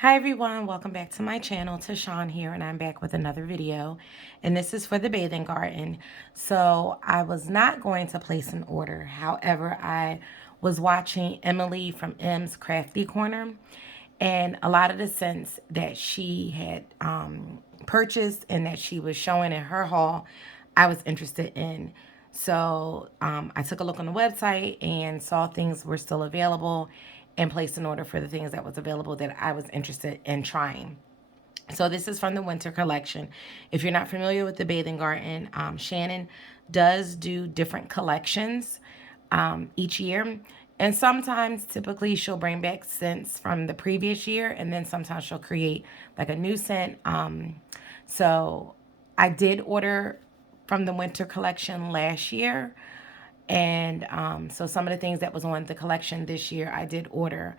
Hi everyone, welcome back to my channel. Tashawn here, and I'm back with another video, and this is for the bathing garden. So I was not going to place an order. However, I was watching Emily from M's Crafty Corner, and a lot of the scents that she had purchased and that she was showing in her haul, I was interested in. So I took a look on the website and saw things were still available and placed an order for the things that was available that I was interested in trying. So this is from the winter collection. If you're not familiar with the bathing garden, Shannon does do different collections each year. And sometimes, typically, she'll bring back scents from the previous year, and then sometimes she'll create like a new scent. So I did order from the winter collection last year. And so some of the things that was on the collection this year, I did order.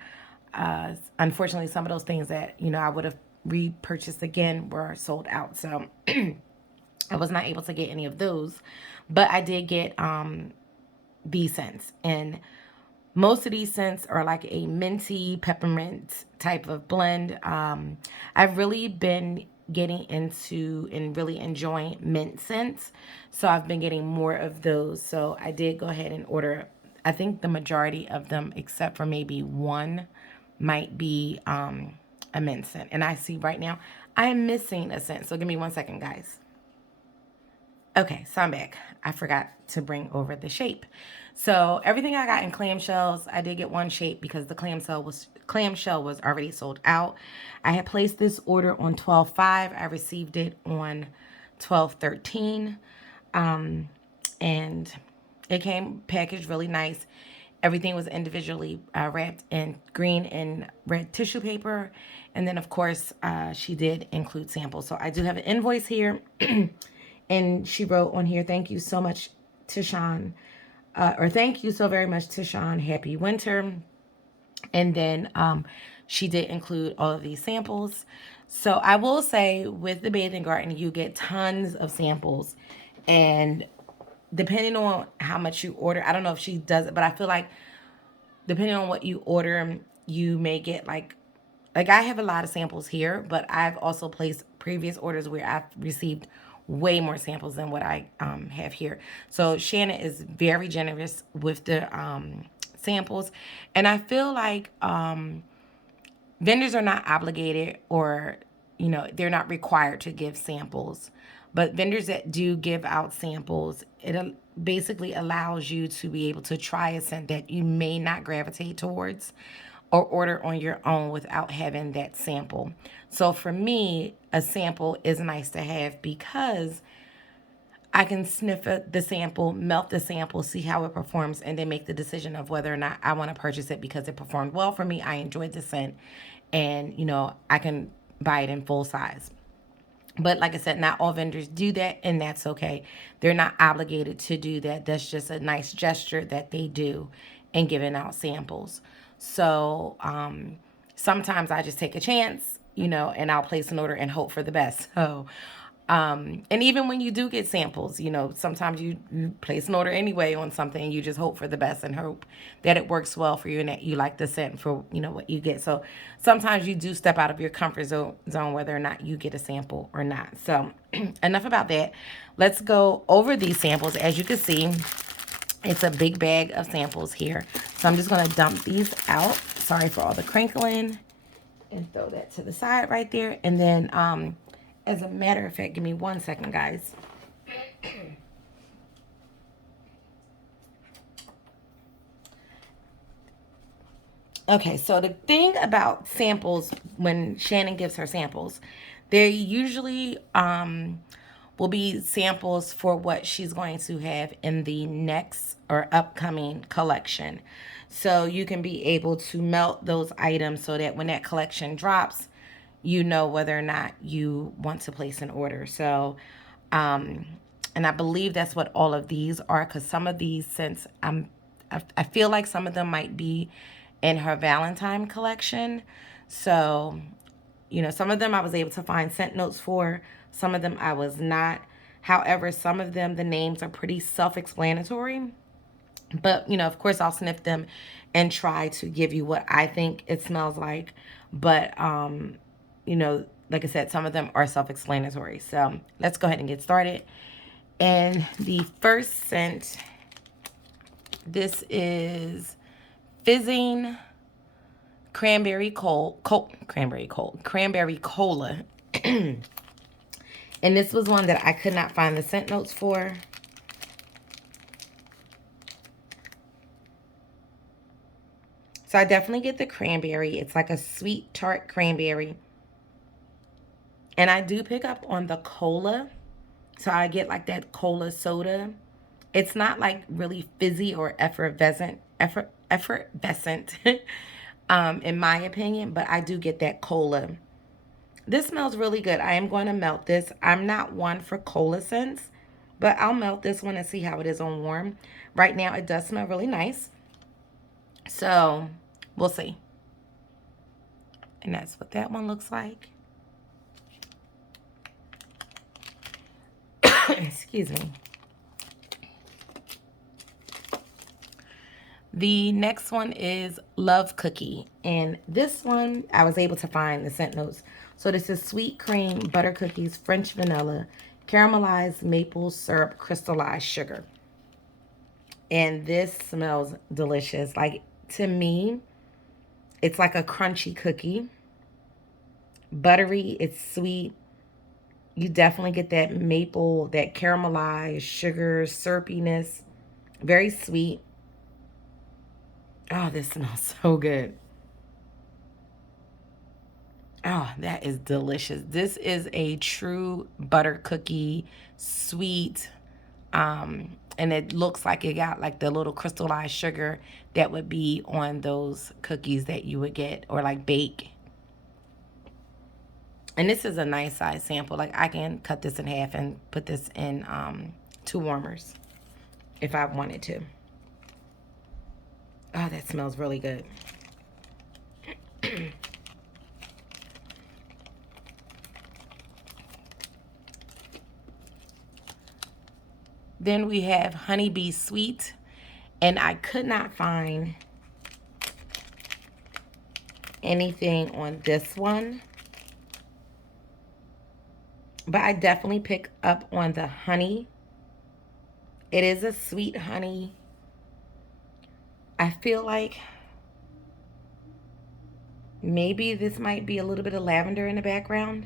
Unfortunately, some of those things that, I would have repurchased again were sold out. So I was not able to get any of those. But I did get these scents. And most of these scents are like a minty peppermint type of blend. I've really been getting into and really enjoying mint scents. So I've been getting more of those. So I did go ahead and order, I think the majority of them, except for maybe one, might be a mint scent. And I see right now I am missing a scent. So give me 1 second, guys. Okay, so I'm back. I forgot to bring over the shape. So everything I got in clamshells, I did get one shape because the clamshell was already sold out. I had placed this order on 12/5. I received it on 12/13. And it came packaged really nice. Everything was individually wrapped in green and red tissue paper. And then, of course, she did include samples. So I do have an invoice here. And she wrote on here, thank you so much, Tashawn. Or thank you so very much, Tashawn. Happy winter. And then she did include all of these samples. So I will say with the bathing garden, you get tons of samples. And depending on how much you order, I don't know if she does it, but I feel like depending on what you order, you may get like I have a lot of samples here, but I've also placed previous orders where I've received way more samples than what I have here. So Shannon is very generous with the samples. And I feel like vendors are not obligated or, they're not required to give samples. But vendors that do give out samples, it basically allows you to be able to try a scent that you may not gravitate towards or order on your own without having that sample. So for me, a sample is nice to have because I can sniff the sample, melt the sample, see how it performs, and then make the decision of whether or not I want to purchase it because it performed well for me. I enjoyed the scent, and I can buy it in full size. But like I said, not all vendors do that, and that's okay. They're not obligated to do that. That's just a nice gesture that they do in giving out samples. So sometimes I just take a chance, and I'll place an order and hope for the best. So, and even when you do get samples, sometimes you place an order anyway on something and you just hope for the best and hope that it works well for you and that you like the scent for, what you get. So sometimes you do step out of your comfort zone whether or not you get a sample or not. So enough about that. Let's go over these samples. As you can see, it's a big bag of samples here. So I'm just going to dump these out. Sorry for all the crinkling. And throw that to the side right there. And then, as a matter of fact, give me 1 second, guys. Okay, so the thing about samples, when Shannon gives her samples, they usually will be samples for what she's going to have in the next or upcoming collection. So you can be able to melt those items so that when that collection drops, you know whether or not you want to place an order. So, and I believe that's what all of these are, because some of these, since I feel like some of them might be in her Valentine collection. So, some of them I was able to find scent notes for. Some of them I was not. However, some of them, the names are pretty self-explanatory. But, you know, of course, I'll sniff them and try to give you what I think it smells like. But, you know, like I said, some of them are self-explanatory. So let's go ahead and get started. And the first scent, this is Fizzing Cranberry Cola. And this was one that I could not find the scent notes for. So I definitely get the cranberry. It's like a sweet tart cranberry. And I do pick up on the cola. So I get like that cola soda. It's not like really fizzy or effervescent, in my opinion, but I do get that cola. This smells really good. I am going to melt this. I'm not one for cola scents, but I'll melt this one and see how it is on warm. Right now, it does smell really nice. So we'll see. And that's what that one looks like. Excuse me. The next one is Love Cookie. And this one, I was able to find the scent notes. So this is sweet cream, butter cookies, French vanilla, caramelized maple syrup, crystallized sugar. And this smells delicious. Like, to me, it's like a crunchy cookie. Buttery, it's sweet. You definitely get that maple, that caramelized sugar, syrupiness. Very sweet. Oh, this smells so good. Oh, that is delicious. This is a true butter cookie, sweet. And it looks like it got like the little crystallized sugar that would be on those cookies that you would get or like bake. And this is a nice size sample. Like, I can cut this in half and put this in 2 warmers if I wanted to. Oh, that smells really good. Then we have Honeybee Sweet. And I could not find anything on this one. But I definitely pick up on the honey. It is a sweet honey. I feel like maybe this might be a little bit of lavender in the background.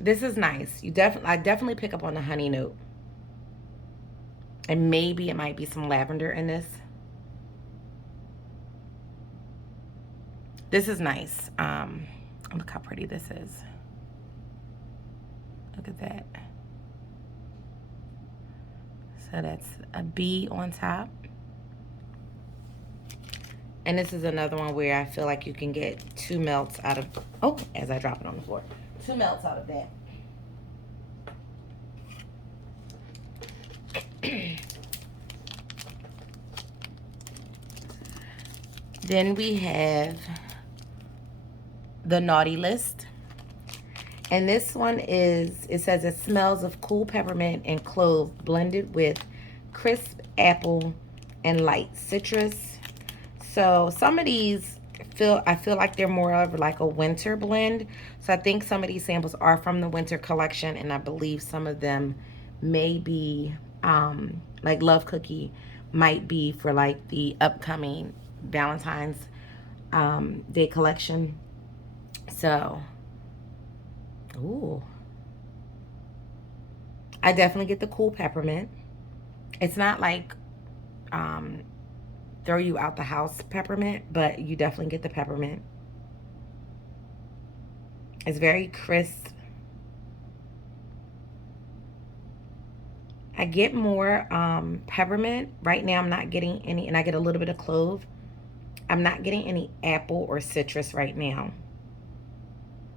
This is nice. I definitely pick up on the honey note. And maybe it might be some lavender in this. This is nice. Look how pretty this is. Look at that. So that's a bee on top. And this is another one where I feel like you can get 2 melts out of, oh, as I drop it on the floor. 2 melts out of that. Then we have the Naughty List. And this one is, it says it smells of cool peppermint and clove blended with crisp apple and light citrus. So some of these I feel like they're more of like a winter blend. So I think some of these samples are from the winter collection, and I believe some of them may be like Love Cookie might be for like the upcoming Valentine's Day collection. So, ooh, I definitely get the cool peppermint. It's not like throw you out the house peppermint, but you definitely get the peppermint. It's very crisp. I get more peppermint. Right now I'm not getting any, and I get a little bit of clove. I'm not getting any apple or citrus right now.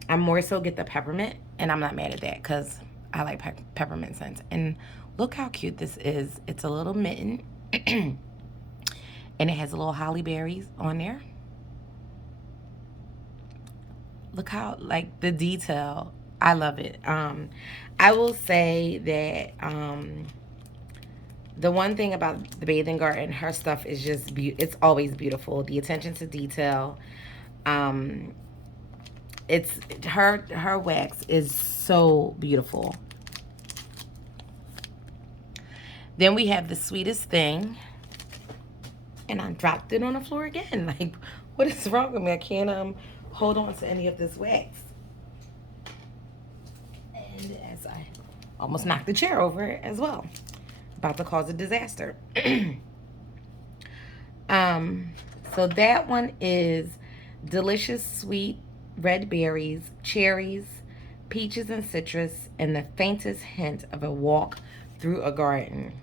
I more so get the peppermint, and I'm not mad at that because I like peppermint scents. And look how cute this is. It's a little mitten, and it has little holly berries on there. Look how, like, the detail. I love it. I will say that The one thing about the bathing garden, her stuff is just it's always beautiful. The attention to detail. Um, it's her wax is so beautiful. Then we have the sweetest thing, and I dropped it on the floor again. Like, what is wrong with me? I can't hold on to any of this wax. And as I almost knocked the chair over as well, about to cause a disaster. um, so that one is delicious sweet red berries, cherries, peaches and citrus, and the faintest hint of a walk through a garden.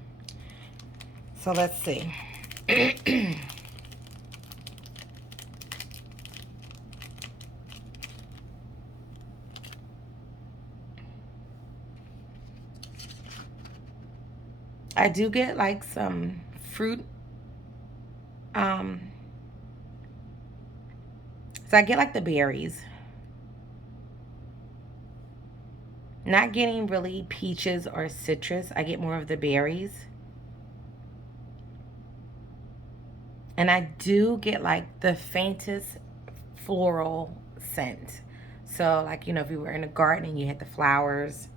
So let's see. I do get like some fruit. Um, so I get like the berries. Not getting really peaches or citrus. I get more of the berries. And I do get like the faintest floral scent. So like, you know, if you were in a garden and you had the flowers.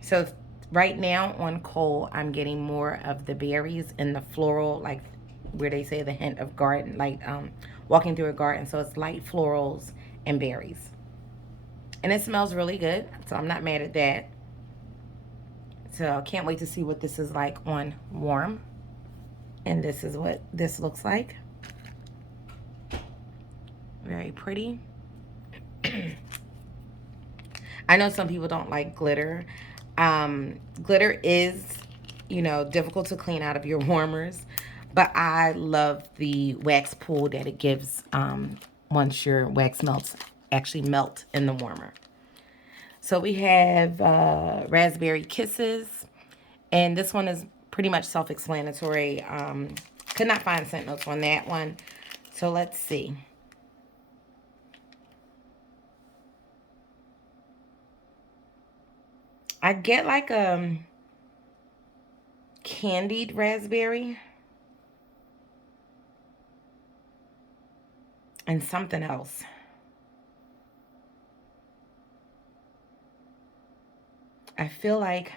So right now on Cole, I'm getting more of the berries and the floral, like where they say the hint of garden, like walking through a garden. So it's light florals and berries. And it smells really good. So I'm not mad at that. So I can't wait to see what this is like on warm. And this is what this looks like. Very pretty. I know some people don't like glitter. Glitter is, you know, difficult to clean out of your warmers. But I love the wax pool that it gives once your wax melts, actually melt in the warmer. So we have Raspberry Kisses. And this one is pretty much self-explanatory. Could not find scent notes on that one. So let's see. I get like a candied raspberry and something else. I feel like,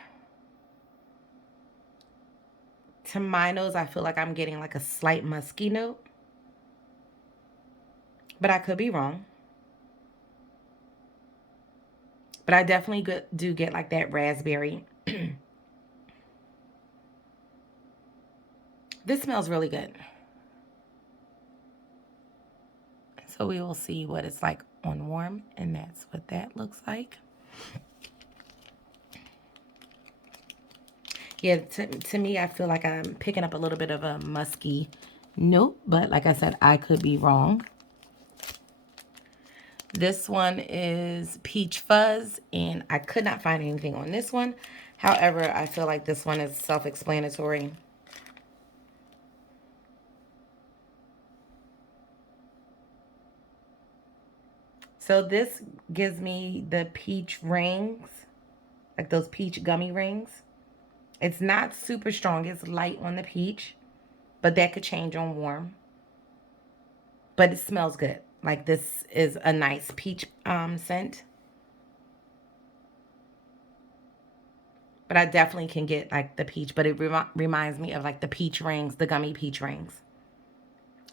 to my nose, I feel like I'm getting like a slight musky note. But I could be wrong. But I definitely do get like that raspberry. This smells really good. So we will see what it's like on warm. And that's what that looks like. Yeah, to me, I feel like I'm picking up a little bit of a musky note. But like I said, I could be wrong. This one is Peach Fuzz, and I could not find anything on this one. However, I feel like this one is self-explanatory. So this gives me the peach rings, like those peach gummy rings. It's not super strong. It's light on the peach, but that could change on warm. But it smells good. Like this is a nice peach scent. But I definitely can get like the peach, but it reminds me of like the peach rings, the gummy peach rings,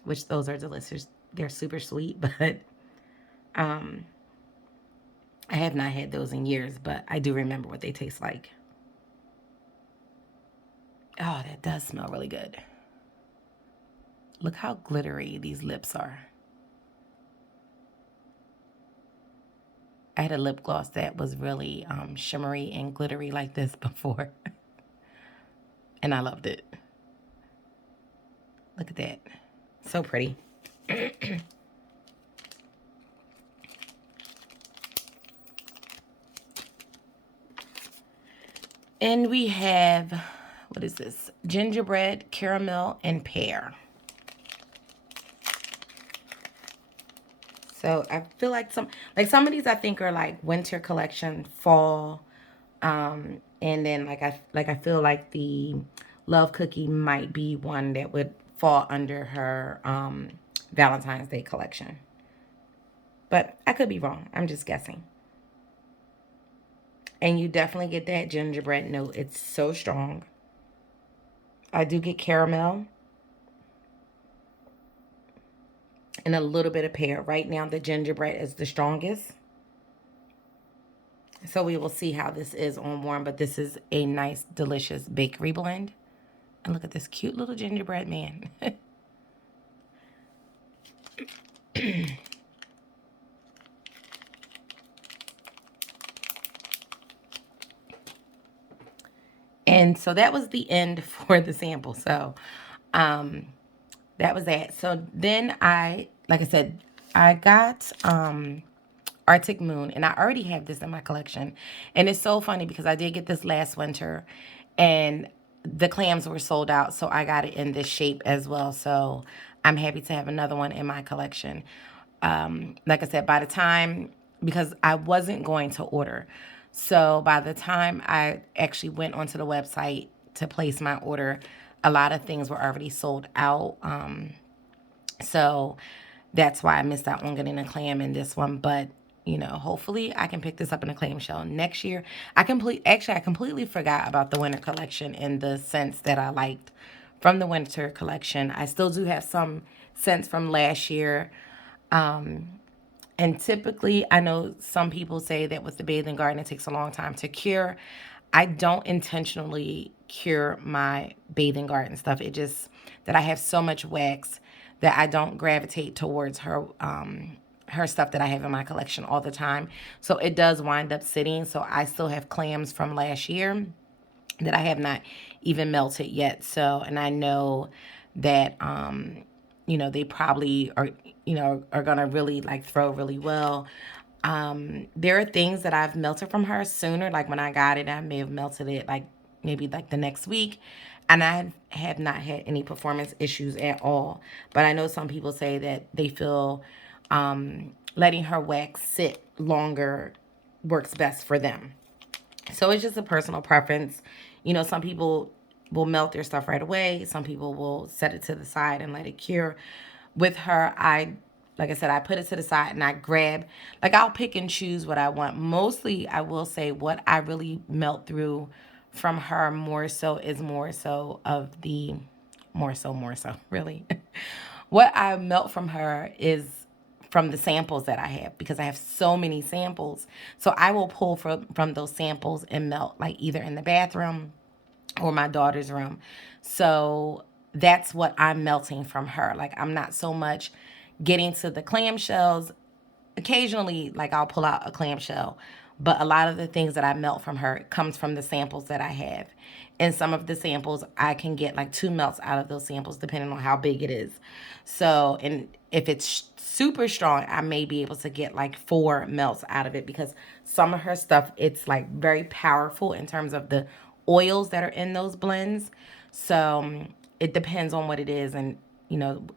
which those are delicious. They're super sweet, but I have not had those in years, but I do remember what they taste like. Oh, that does smell really good. Look how glittery these lips are. I had a lip gloss that was really shimmery and glittery like this before. And I loved it. Look at that. So pretty. And we have, what is this? Gingerbread, caramel, and pear. So I feel like some of these I think are like winter collection, fall. And then like I feel like the Love Cookie might be one that would fall under her Valentine's Day collection. But I could be wrong. I'm just guessing. And you definitely get that gingerbread note. It's so strong. I do get caramel and a little bit of pear. Right now, the gingerbread is the strongest. So we will see how this is on warm, but this is a nice, delicious bakery blend. And look at this cute little gingerbread man. And so that was the end for the sample. So that was that. So then like I said, I got Arctic Moon, and I already have this in my collection. And it's so funny because I did get this last winter, and the clams were sold out, so I got it in this shape as well. So I'm happy to have another one in my collection. Like I said, by the time, because I wasn't going to order, so by the time I actually went onto the website to place my order, a lot of things were already sold out. So that's why I missed out on getting a clam in this one. But hopefully I can pick this up in a clamshell next year. I completely forgot about the winter collection in the scents that I liked from the winter collection. I still do have some scents from last year. And typically, I know some people say that with the bathing garden, it takes a long time to cure. I don't intentionally cure my bathing garden stuff. It just that I have so much wax that I don't gravitate towards her stuff that I have in my collection all the time. So it does wind up sitting. So I still have clams from last year that I have not even melted yet. So, and I know that they probably are gonna really like throw really well. There are things that I've melted from her sooner, like when I got it, I may have melted it like maybe like the next week, and I have not had any performance issues at all. But I know some people say that they feel letting her wax sit longer works best for them. So it's just a personal preference. Some people will melt their stuff right away. Some people will set it to the side and let it cure. With her, like I said, I put it to the side and I grab, like I'll pick and choose what I want. Mostly, I will say what I really melt through from her more so is more so of the, more so, really. What I melt from her is from the samples that I have because I have so many samples. So I will pull from those samples and melt like either in the bathroom or my daughter's room. So that's what I'm melting from her. Like I'm not so much getting to the clamshells. Occasionally, like I'll pull out a clamshell, but a lot of the things that I melt from her comes from the samples that I have. And some of the samples, I can get like 2 melts out of those samples depending on how big it is. So, and if it's super strong, I may be able to get like 4 melts out of it because some of her stuff, it's like very powerful in terms of the oils that are in those blends. So it depends on what it is, and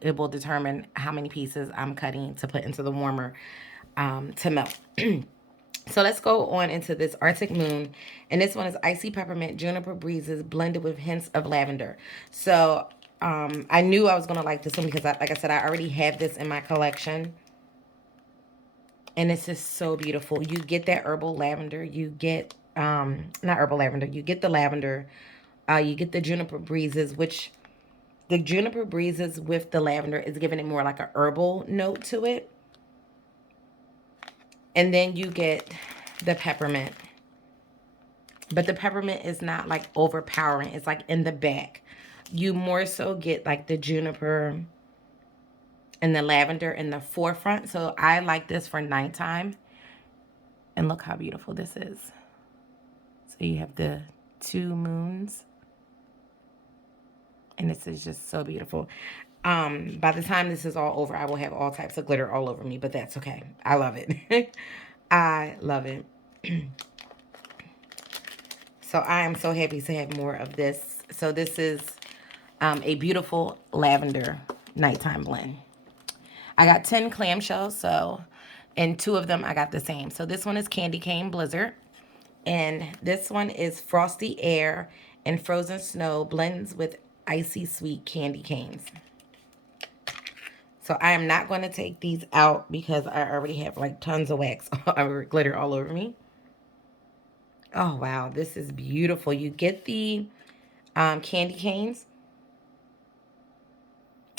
it will determine how many pieces I'm cutting to put into the warmer to melt. So let's go on into this Arctic Moon. And this one is Icy Peppermint, Juniper Breezes, blended with hints of lavender. So I knew I was going to like this one because, like I said, I already have this in my collection. And it's just so beautiful. You get that herbal lavender. You get, not herbal lavender. You get the lavender. You get the Juniper Breezes, which the Juniper Breezes with the lavender is giving it more like a herbal note to it. And then you get the peppermint. But the peppermint is not like overpowering. It's like in the back. You more so get like the juniper and the lavender in the forefront. So I like this for nighttime. And look how beautiful this is. So you have the 2 moons. And this is just so beautiful. By the time this is all over, I will have all types of glitter all over me, but that's okay. I love it. I love it. So I am so happy to have more of this. So this is a beautiful lavender nighttime blend. I got 10 clamshells, so, and 2 of them I got the same. So this one is Candy Cane Blizzard. And this one is Frosty Air and Frozen Snow blends with icy sweet candy canes. So I am not going to take these out because I already have like tons of wax or glitter all over me. Oh, wow. This is beautiful. You get the candy canes.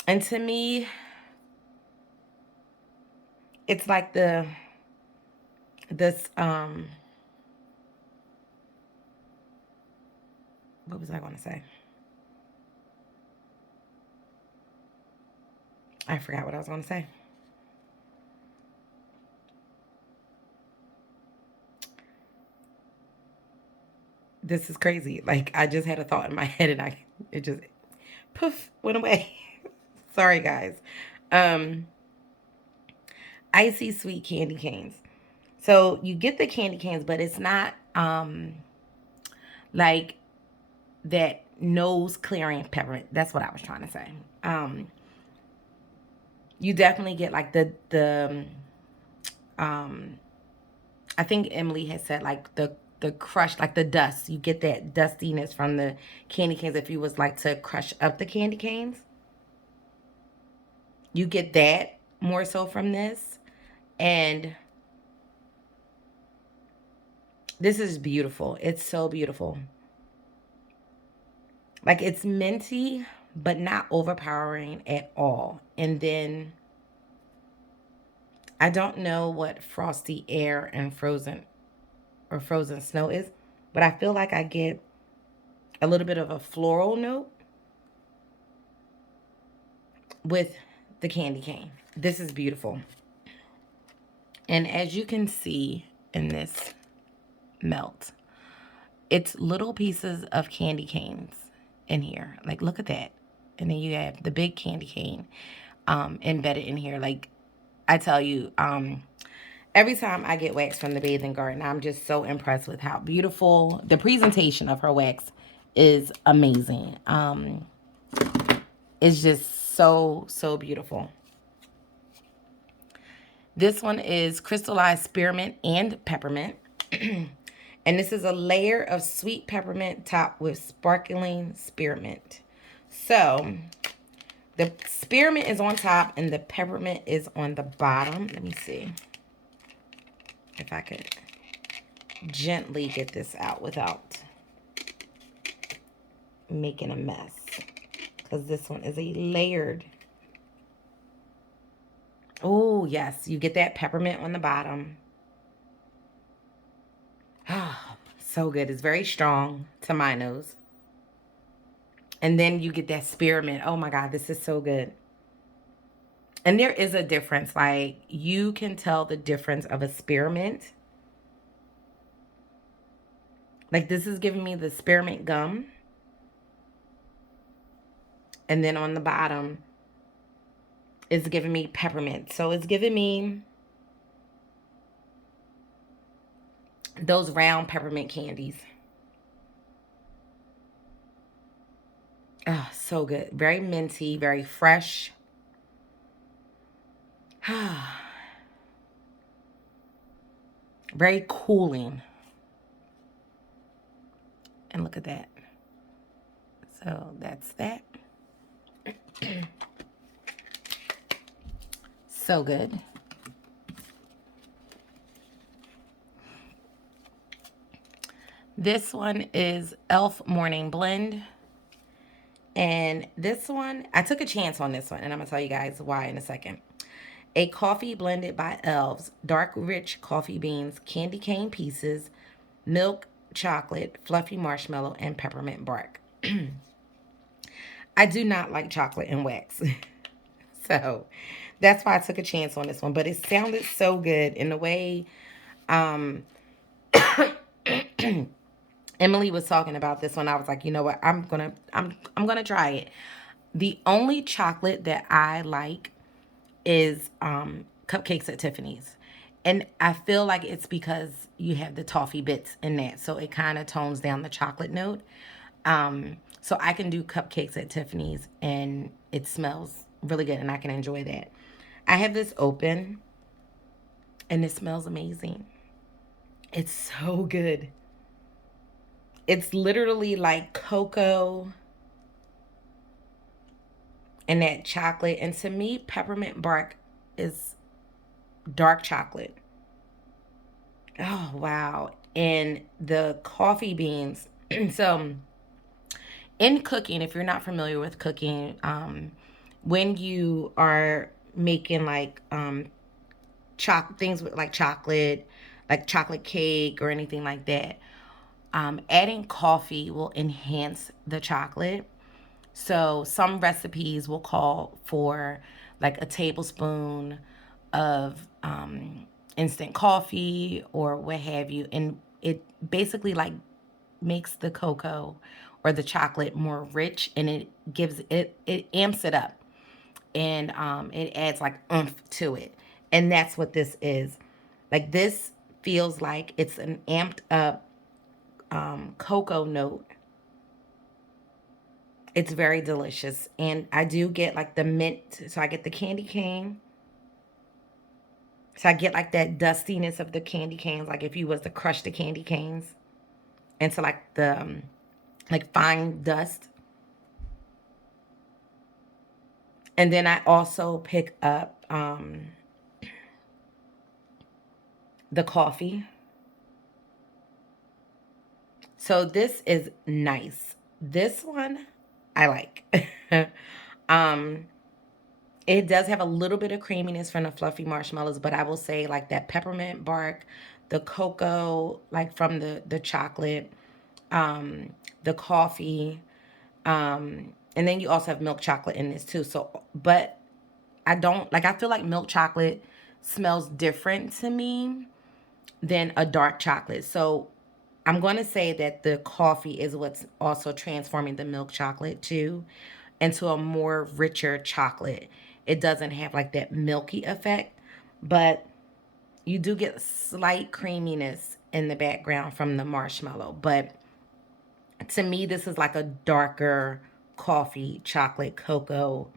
And to me, it's like this, what was I going to say? I forgot what I was going to say. This is crazy. Like, I just had a thought in my head and it just, poof, went away. Sorry, guys. Um, Icy sweet candy canes. So you get the candy canes, but it's not like that nose clearing peppermint. That's what I was trying to say. You definitely get like the I think Emily has said like the crush, like the dust. You get that dustiness from the candy canes if you was like to crush up the candy canes. You get that more so from this. And this is beautiful. It's so beautiful. Like it's minty, but not overpowering at all. And then I don't know what frosty air and frozen snow is, but I feel like I get a little bit of a floral note with the candy cane. This is beautiful. And as you can see in this melt, it's little pieces of candy canes in here. Like, look at that. And then you have the big candy cane embedded in here. Like, I tell you, every time I get wax from the Bathing Garden, I'm just so impressed with how beautiful the presentation of her wax is. Amazing. It's just so, so beautiful. This one is Crystalized Spearmint and Peppermint. And this is a layer of sweet peppermint topped with sparkling spearmint. So the spearmint is on top and the peppermint is on the bottom. Let me see if I could gently get this out without making a mess. Because this one is a layered. Oh, yes. You get that peppermint on the bottom. Oh, so good. It's very strong to my nose. And then you get that spearmint. Oh my God, this is so good. And there is a difference. Like, you can tell the difference of a spearmint. Like, this is giving me the spearmint gum. And then on the bottom, it's giving me peppermint. So it's giving me those round peppermint candies. Oh, so good. Very minty, very fresh. Very cooling. And look at that. So that's that. So good. This one is Elf Morning Blend. And this one, I took a chance on this one, and I'm going to tell you guys why in a second. A coffee blended by elves, dark rich coffee beans, candy cane pieces, milk, chocolate, fluffy marshmallow, and peppermint bark. I do not like chocolate and wax. So that's why I took a chance on this one. But it sounded so good in the way Emily was talking about this one. I was like, you know what? I'm gonna try it. The only chocolate that I like is cupcakes at Tiffany's. And I feel like it's because you have the toffee bits in that. So it kind of tones down the chocolate note. So I can do cupcakes at Tiffany's and it smells really good and I can enjoy that. I have this open and it smells amazing. It's so good. It's literally like cocoa and that chocolate. And to me, peppermint bark is dark chocolate. Oh, wow. And the coffee beans. So, in cooking, if you're not familiar with cooking, when you are making like things with like chocolate cake or anything like that, adding coffee will enhance the chocolate. So some recipes will call for like a tablespoon of instant coffee or what have you, and it basically like makes the cocoa or the chocolate more rich, and it amps it up, and it adds like oomph to it, and that's what this is. Like this feels like it's an amped up cocoa note. It's very delicious. And I do get like the mint. So I get the candy cane. So I get like that dustiness of the candy canes. Like if you was to crush the candy canes into like the like fine dust. And then I also pick up the coffee. So this is nice. This one I like. um It does have a little bit of creaminess from the fluffy marshmallows, but I will say like that peppermint bark, the cocoa, like from the chocolate, um, the coffee, and then you also have milk chocolate in this too. So, but I don't like. I feel like milk chocolate smells different to me than a dark chocolate. So, I'm going to say that the coffee is what's also transforming the milk chocolate too into a more richer chocolate. It doesn't have like that milky effect, but you do get slight creaminess in the background from the marshmallow. But to me, this is like a darker coffee, chocolate, cocoa,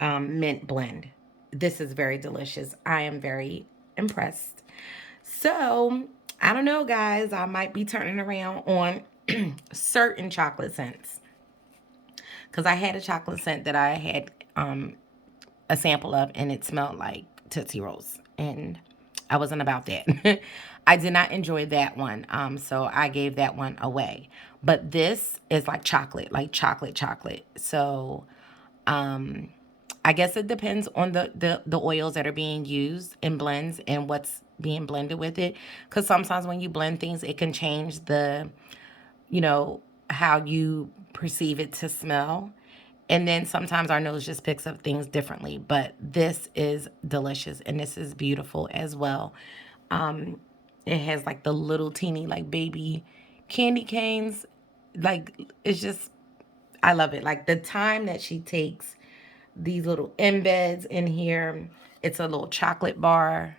mint blend. This is very delicious. I am very impressed. So, I don't know, guys. I might be turning around on certain chocolate scents. Because I had a chocolate scent that I had a sample of, and it smelled like Tootsie Rolls. And I wasn't about that. I did not enjoy that one. So I gave that one away. But this is like chocolate, chocolate. So I guess it depends on the oils that are being used in blends and what's being blended with it. Because sometimes when you blend things, it can change you know, how you perceive it to smell. And then sometimes our nose just picks up things differently. But this is delicious and this is beautiful as well. It has like the little teeny like baby candy canes. Like it's just I love it. Like the time that she takes these little embeds in here. It's a little chocolate bar.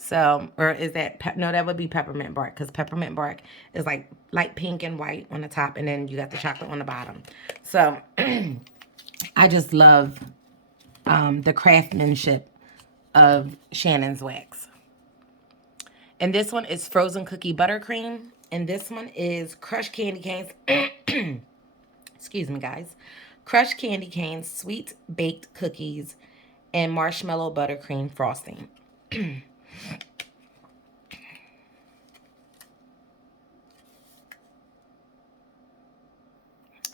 So, or is that, no, that would be peppermint bark because peppermint bark is like light pink and white on the top, and then you got the chocolate on the bottom. So, I just love the craftsmanship of Shannon's wax. And this one is frozen cookie buttercream. And this one is crushed candy canes. Excuse me, guys. Crushed candy canes, sweet baked cookies, and marshmallow buttercream frosting.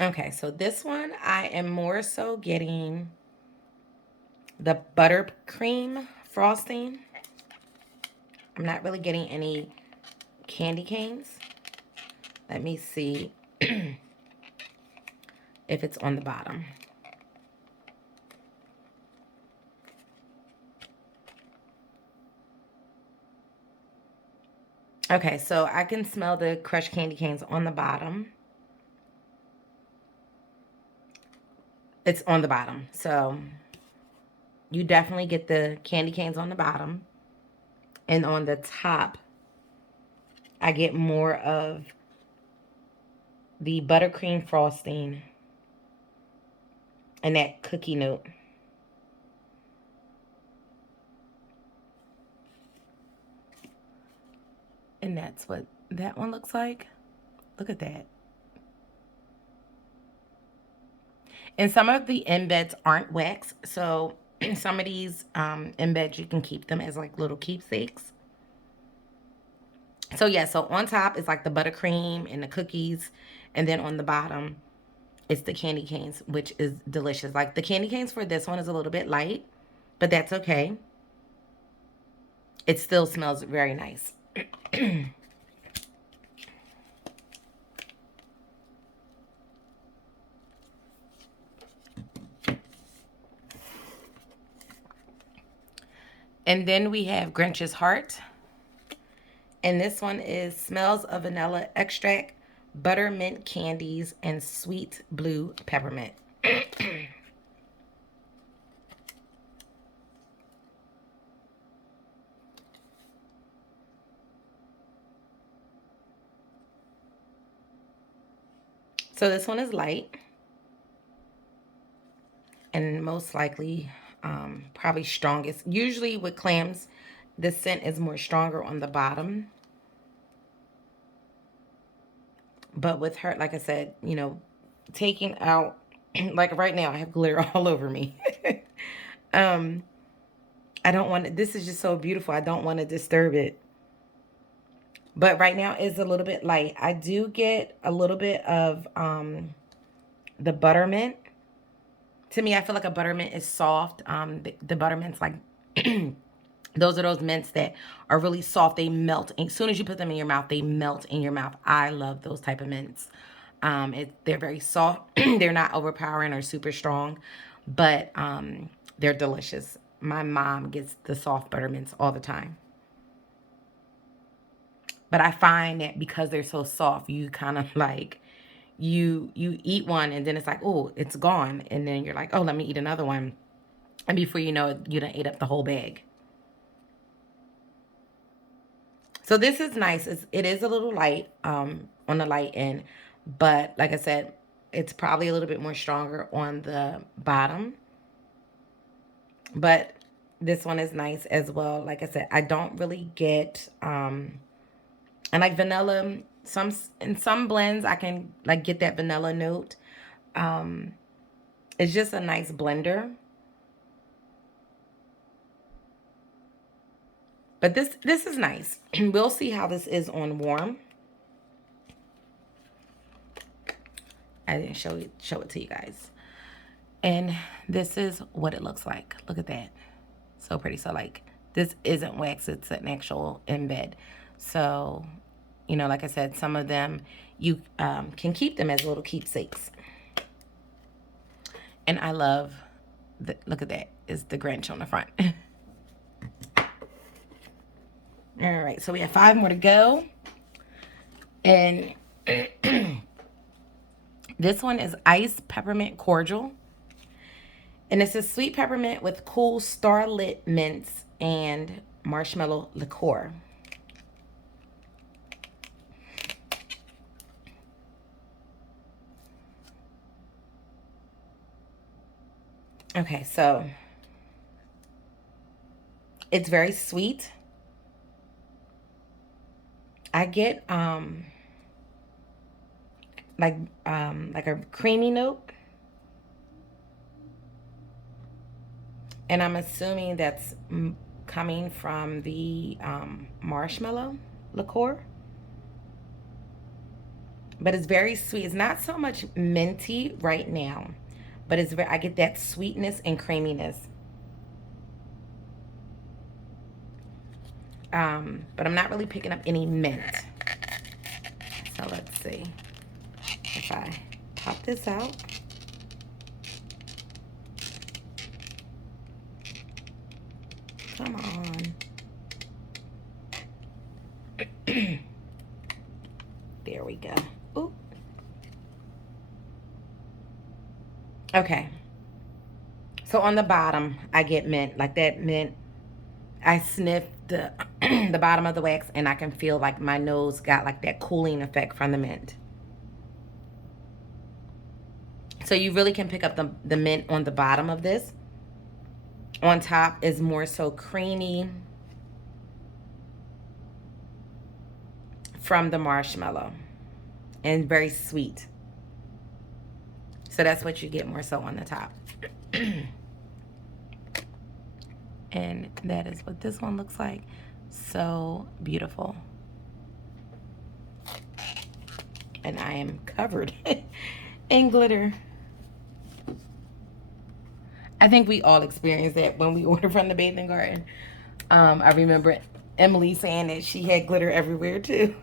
Okay, so this one I am more so getting the buttercream frosting. I'm not really getting any candy canes. Let me see if it's on the bottom. Okay, so I can smell the crushed candy canes on the bottom. It's on the bottom. So you definitely get the candy canes on the bottom. And on the top, I get more of the buttercream frosting and that cookie note. And that's what that one looks like. Look at that. And some of the embeds aren't wax, so some of these embeds, you can keep them as like little keepsakes. So yeah, so on top is like the buttercream and the cookies, and then on the bottom it's the candy canes, which is delicious. Like the candy canes for this one is a little bit light, but that's okay. It still smells very nice. And then we have Grinch's Heart. And this one is smells of vanilla extract, buttermint candies, and sweet blue peppermint. So this one is light. And most likely, probably strongest. Usually with clams, the scent is more stronger on the bottom. But with her, like I said, you know, taking out, like right now, I have glitter all over me. I don't want to, this is just so beautiful. I don't want to disturb it. But right now is a little bit light. I do get a little bit of the buttermint. To me, I feel like a buttermint is soft. The buttermint's like, those are those mints that are really soft. They melt. As soon as you put them in your mouth, they melt in your mouth. I love those type of mints. They're very soft. They're not overpowering or super strong, but they're delicious. My mom gets the soft buttermints all the time. But I find that because they're so soft, you kind of like, you eat one and then it's like, oh, it's gone. And then you're like, oh, let me eat another one. And before you know it, you done ate up the whole bag. So this is nice. It is a little light, on the light end. But like I said, it's probably a little bit more stronger on the bottom. But this one is nice as well. Like I said, I don't really get, and like vanilla, in some blends, I can like get that vanilla note. It's just a nice blender. But this is nice. We'll see how this is on warm. I didn't show it to you guys. And this is what it looks like. Look at that. So pretty. So like this isn't wax, it's an actual embed. So, you know, like I said, some of them you can keep them as little keepsakes. And I love look at that. Is the Grinch on the front. All right, so we have 5 more to go. And this one is Ice Peppermint Cordial. And it's a sweet peppermint with cool starlit mints and marshmallow liqueur. Okay, so it's very sweet. I get like a creamy note. And I'm assuming that's coming from the marshmallow liqueur. But it's very sweet. It's not so much minty right now, but it's I get that sweetness and creaminess. But I'm not really picking up any mint. So let's see if I pop this out. Come on. There we go. Ooh. Okay. So on the bottom, I get mint. Like that mint, I sniff the the bottom of the wax and I can feel like my nose got like that cooling effect from the mint. So you really can pick up the mint on the bottom of this. On top is more so creamy from the marshmallow. and very sweet. So that's what you get more so on the top. And that is what this one looks like. So beautiful. And I am covered in glitter. I think we all experienced that when we ordered from the bathing garden. I remember Emily saying that she had glitter everywhere too.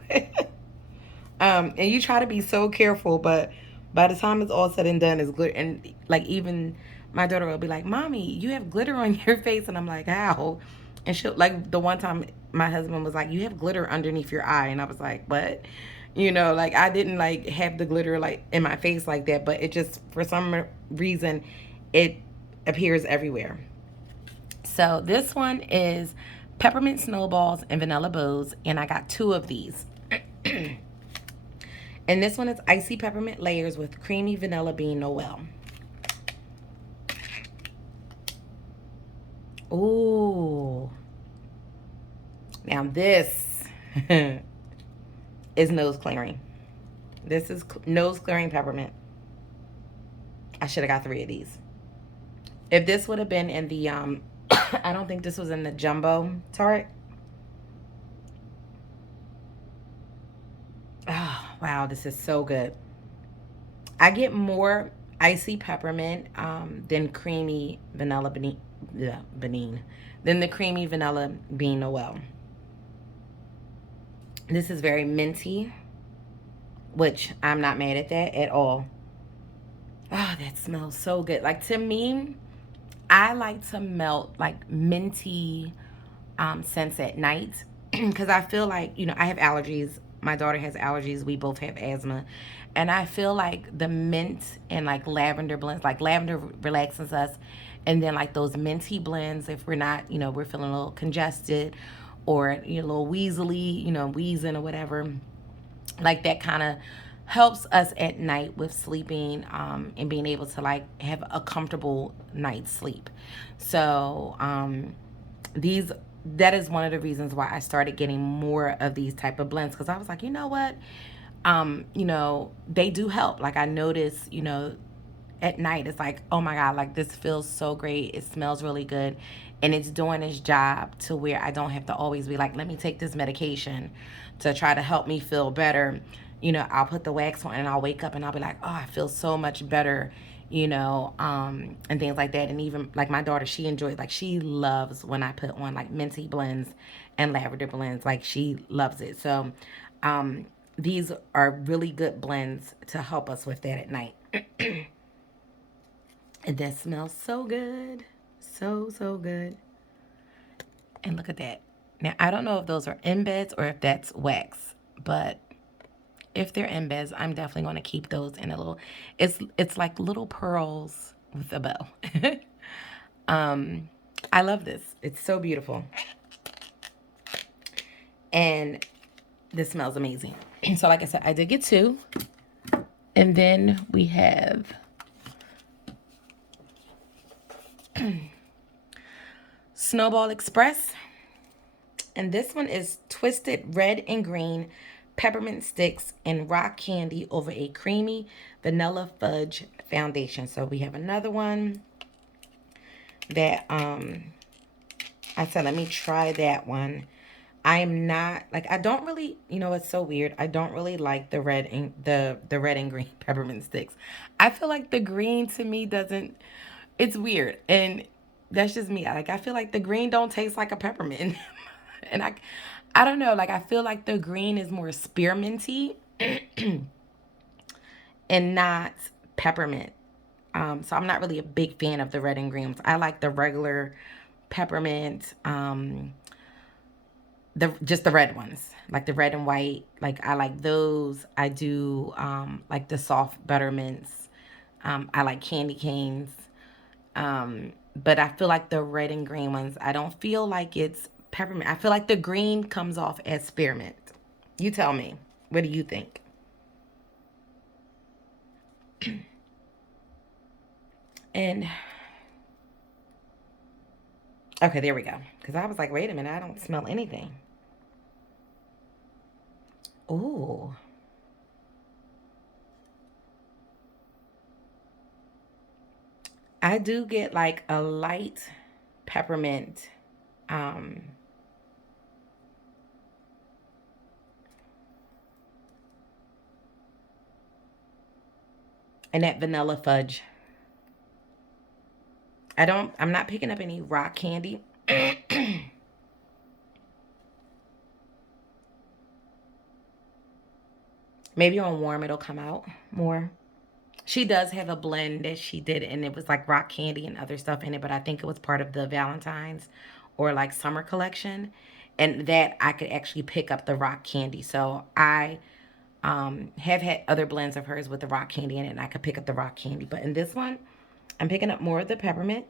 And you try to be so careful, but by the time it's all said and done, it's glitter. And like even my daughter will be like, "Mommy, you have glitter on your face," and I'm like, "How?" And she'll like the one time my husband was like, "You have glitter underneath your eye," and I was like, "What?" You know, like I didn't like have the glitter like in my face like that, but it just for some reason it appears everywhere. So this one is peppermint snowballs and vanilla bows, and I got 2 of these. And this one is icy peppermint layers with creamy vanilla bean Noel. Ooh. Now this is nose clearing. This is nose clearing peppermint. I should have got 3 of these. If this would have been in the, I don't think this was in the jumbo tart. Oh, wow, this is so good. I get more icy peppermint than creamy vanilla bean, than the creamy vanilla bean Noel. This is very minty, which I'm not mad at that at all. Oh, that smells so good. Like to me, I like to melt like minty scents at night because I feel like, you know, I have allergies. My daughter has allergies. We both have asthma. And I feel like the mint and like lavender blends, like lavender relaxes us. And then like those minty blends, if we're not, you know, we're feeling a little congested or, you know, a little wheezily, you know, wheezing or whatever, like that kind of helps us at night with sleeping and being able to like have a comfortable night's sleep. So these that is one of the reasons why I started getting more of these type of blends, because I was like, you know what, you know, they do help. Like I notice, you know, at night it's like, oh my god, like this feels so great, it smells really good, and it's doing its job to where I don't have to always be like, let me take this medication to try to help me feel better. You know, I'll put the wax on and I'll wake up and I'll be like, oh, I feel so much better, you know, and things like that. And even like my daughter, she enjoys, like she loves when I put on like minty blends and lavender blends, like she loves it. So these are really good blends to help us with that at night. And that smells so good. So, so good. And look at that. Now, I don't know if those are embeds or if that's wax, but if they're embeds, I'm definitely going to keep those in a little, it's like little pearls with a bow. I love this. It's so beautiful. And this smells amazing. So like I said, I did get 2. And then we have Snowball Express. And this one is twisted red and green peppermint sticks and rock candy over a creamy vanilla fudge foundation. So we have another one that I said, let me try that one. I am not like, I don't really, you know, it's so weird. I don't really like the red and the red and green peppermint sticks. I feel like the green to me doesn't, it's weird. And that's just me. Like I feel like the green don't taste like a peppermint. And I don't know, like I feel like the green is more spearminty and not peppermint. So I'm not really a big fan of the red and greens. I like the regular peppermint, just the red ones, like the red and white. Like I like those. I do like the soft buttermints. I like candy canes. But I feel like the red and green ones, I don't feel like it's peppermint. I feel like the green comes off as spearmint. You tell me. What do you think? And okay, there we go. Because I was like, wait a minute, I don't smell anything. Ooh. I do get like a light peppermint. Um, and that vanilla fudge. I'm not picking up any rock candy. Maybe on warm it'll come out more. She does have a blend that she did, and it was like rock candy and other stuff in it, but I think it was part of the Valentine's or like summer collection. And that I could actually pick up the rock candy. So I have had other blends of hers with the rock candy in it, and I could pick up the rock candy. But in this one, I'm picking up more of the peppermint,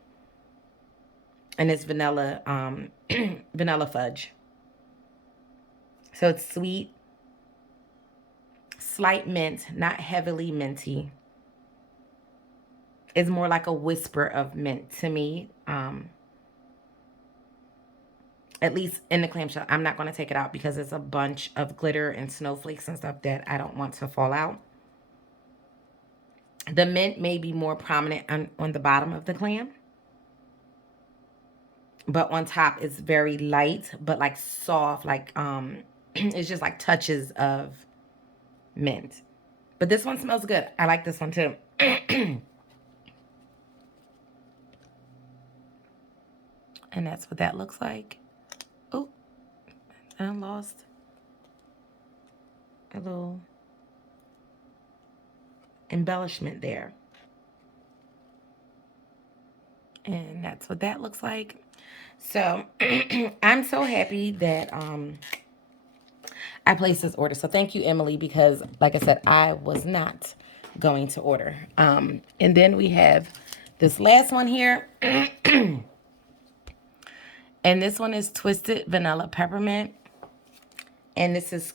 and it's vanilla, vanilla fudge. So it's sweet, slight mint, not heavily minty. It's more like a whisper of mint to me. At least in the clamshell. I'm not going to take it out because it's a bunch of glitter and snowflakes and stuff that I don't want to fall out. The mint may be more prominent on the bottom of the clam. But on top it's very light, but like soft, like it's just like touches of mint. But this one smells good. I like this one too. And that's what that looks like. Oh, I lost a little embellishment there. And that's what that looks like. So I'm so happy that I placed this order. So thank you, Emily, because like I said, I was not going to order. And then we have this last one here. And this one is Twisted Vanilla Peppermint. And this is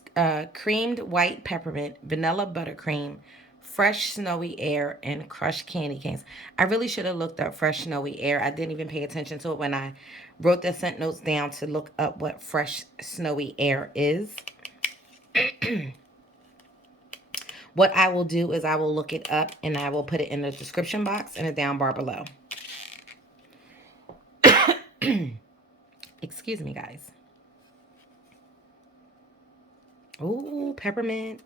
creamed white peppermint, vanilla buttercream, fresh snowy air, and crushed candy canes. I really should have looked up fresh snowy air. I didn't even pay attention to it when I wrote the scent notes down to look up what fresh snowy air is. What I will do is I will look it up and I will put it in the description box and the down bar below. Excuse me, guys. Ooh, peppermint.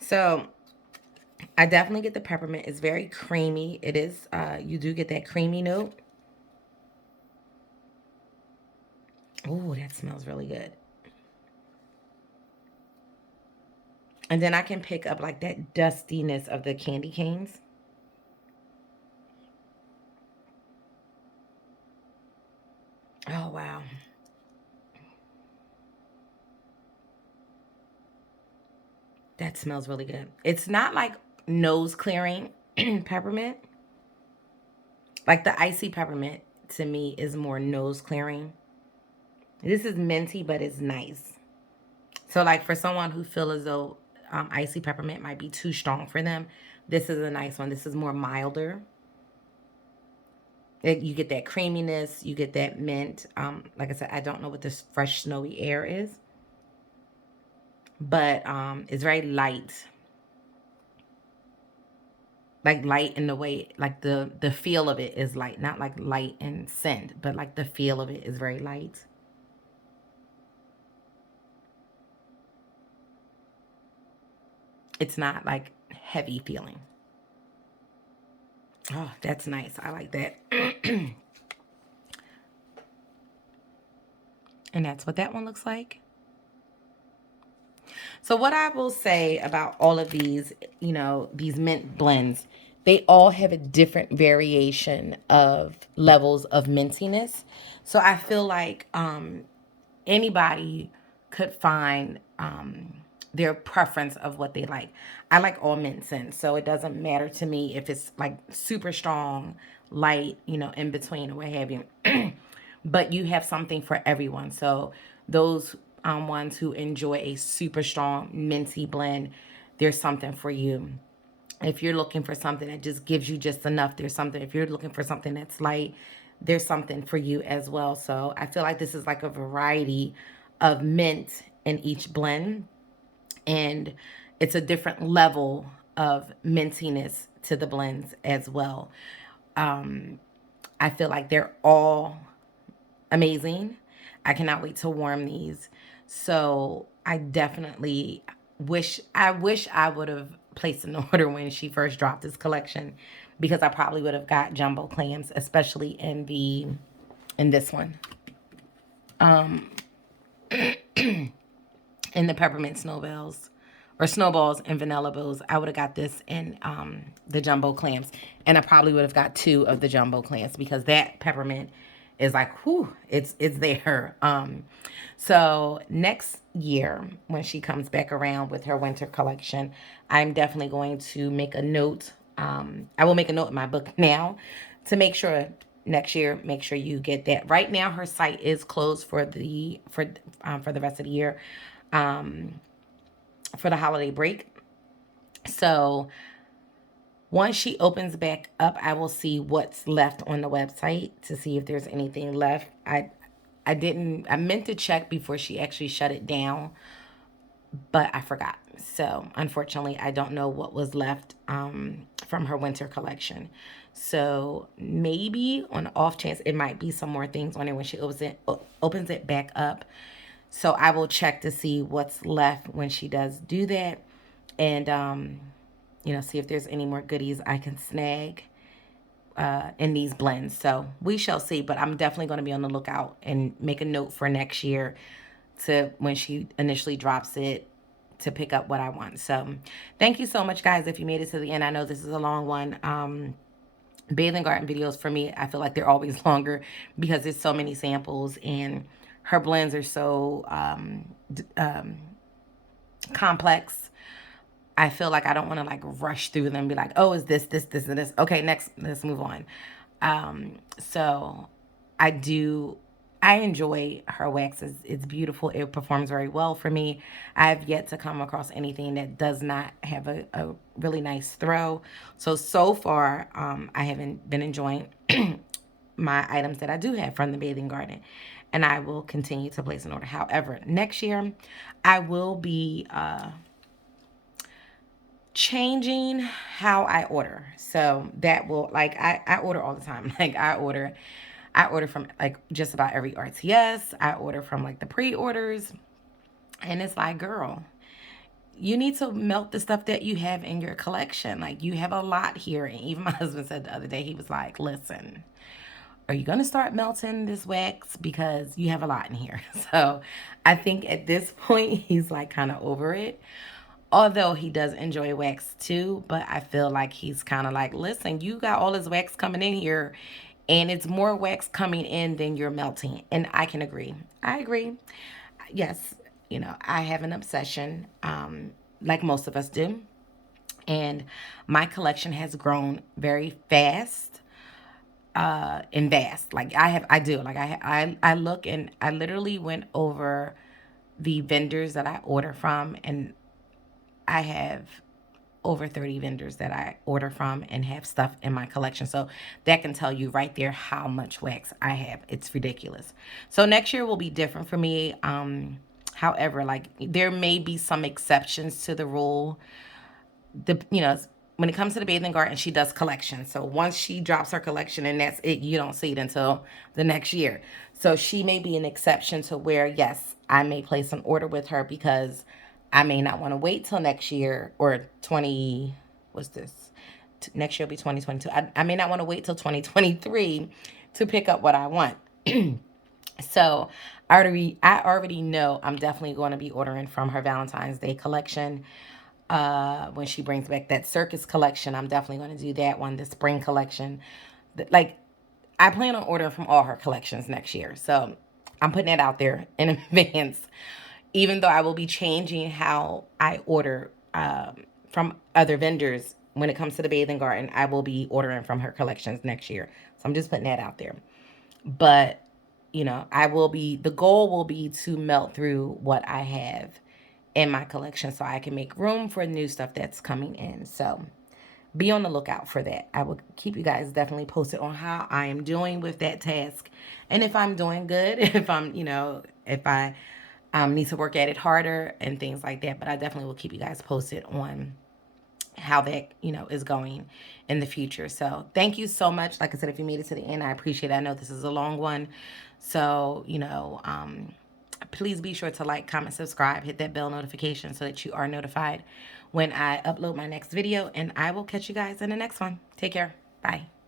So I definitely get the peppermint. It's very creamy. It is, you do get that creamy note. Ooh, that smells really good. And then I can pick up like that dustiness of the candy canes. Oh, wow. That smells really good. It's not like nose clearing peppermint. Like the icy peppermint to me is more nose clearing. This is minty, but it's nice. So like for someone who feel as though icy peppermint might be too strong for them, this is a nice one. This is more milder. You get that creaminess. You get that mint. Like I said, I don't know what this fresh snowy air is. But it's very light. Like light in the way, like the feel of it is light. Not like light and scent, but like the feel of it is very light. It's not like heavy feeling. Oh, that's nice. I like that. And that's what that one looks like. So what I will say about all of these, these mint blends, they all have a different variation of levels of mintiness. So I feel like anybody could find their preference of what they like. I like all mint scents, so it doesn't matter to me if it's like super strong, light, in between or what have you. But you have something for everyone. So those ones who enjoy a super strong minty blend, there's something for you. If you're looking for something that just gives you just enough, there's something. If you're looking for something that's light, there's something for you as well. So I feel like this is like a variety of mint in each blend. And it's a different level of mintiness to the blends as well. I feel like they're all amazing. I cannot wait to warm these. So I definitely wish I would have placed an order when she first dropped this collection, because I probably would have got jumbo clams, especially in this one. In the peppermint snowballs or snowballs and vanilla bills, I would have got this in the jumbo clams. And I probably would have got 2 of the jumbo clams, because that peppermint is like, whew, it's there. So next year, when she comes back around with her winter collection, I'm definitely going to make a note. I will make a note in my book now to make sure next year, make sure you get that. Right now, her site is closed for the rest of the year, for the holiday break. So once she opens back up, I will see what's left on the website to see if there's anything left. I meant to check before she actually shut it down, but I forgot. So unfortunately, I don't know what was left from her winter collection. So maybe on the off chance, it might be some more things on it when she opens it back up. So I will check to see what's left when she does do that, and see if there's any more goodies I can snag in these blends. So we shall see, but I'm definitely going to be on the lookout and make a note for next year to when she initially drops it to pick up what I want. So thank you so much, guys, if you made it to the end. I know this is a long one. Bathing garden videos for me, I feel like they're always longer because there's so many samples, and her blends are so complex. I feel like I don't want to like rush through them and be like, oh, is this, and this. Okay, next, let's move on. So I enjoy her waxes. It's beautiful. It performs very well for me. I've yet to come across anything that does not have a really nice throw. So far, I haven't been enjoying my items that I do have from the bathing garden, and I will continue to place an order. However, next year, I will be changing how I order. So that will, like, I order all the time. Like, I order from like just about every RTS. I order from like the pre-orders. And it's like, girl, you need to melt the stuff that you have in your collection. Like, you have a lot here. And even my husband said the other day, he was like, listen, are you going to start melting this wax? Because you have a lot in here. So I think at this point, he's like kind of over it. Although he does enjoy wax too, but I feel like he's kind of like, listen, you got all this wax coming in here, and it's more wax coming in than you're melting. And I can agree. I agree. Yes, I have an obsession, like most of us do. And my collection has grown very fast and vast. Like I do. Like I look, and I literally went over the vendors that I order from, and I have over 30 vendors that I order from and have stuff in my collection. So that can tell you right there how much wax I have. It's ridiculous. So next year will be different for me. However, like, there may be some exceptions to the rule. When it comes to the bathing garden, she does collections. So once she drops her collection and that's it, you don't see it until the next year. So she may be an exception to where, yes, I may place an order with her, because I may not want to wait till next year, or next year will be 2022. I may not want to wait till 2023 to pick up what I want. So I already know I'm definitely going to be ordering from her Valentine's Day collection. When she brings back that circus collection, I'm definitely going to do that one, the spring collection. Like, I plan on ordering from all her collections next year. So I'm putting that out there in advance. Even though I will be changing how I order from other vendors when it comes to the bathing garden, I will be ordering from her collections next year. So I'm just putting that out there. But, the goal will be to melt through what I have in my collection so I can make room for new stuff that's coming in. So be on the lookout for that. I will keep you guys definitely posted on how I am doing with that task. And if I'm doing good, if I need to work at it harder and things like that. But I definitely will keep you guys posted on how that, is going in the future. So thank you so much. Like I said, if you made it to the end, I appreciate it. I know this is a long one. So, please be sure to like, comment, subscribe, hit that bell notification so that you are notified when I upload my next video. And I will catch you guys in the next one. Take care. Bye.